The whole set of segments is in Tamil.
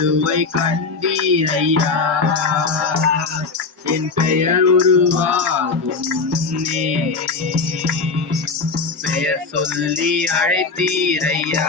கருவை கண்டீரையா? என் பெயர் உருவாகும் முன்னே. பெயர் சொல்லி அழைத்தீரையா?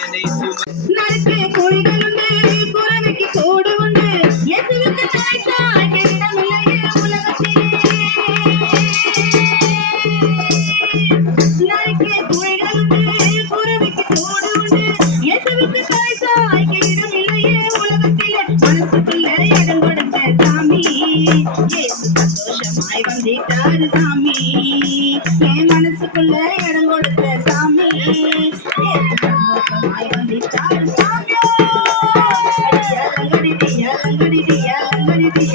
இயேசு சந்தோஷமாய் வந்திட்டாரு சாமி என் மனசுக்குள்ள இடம் கொடுத்த சாமி இயேசு சந்தோஷமாய் வந்திட்டாரு சாமி அலங்கடி அலங்கடி அலங்கடி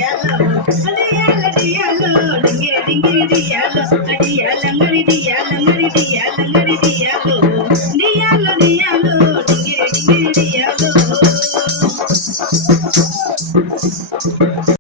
அலங்கடி அலோ டிங்கிரி டிங்கிரி அலோ அடி அலங்கடி அலங்கடி அலங்கடி அலோ டியாலோ டியாலோ டிங்கிரி டிங்கிரி அலோ Thank you.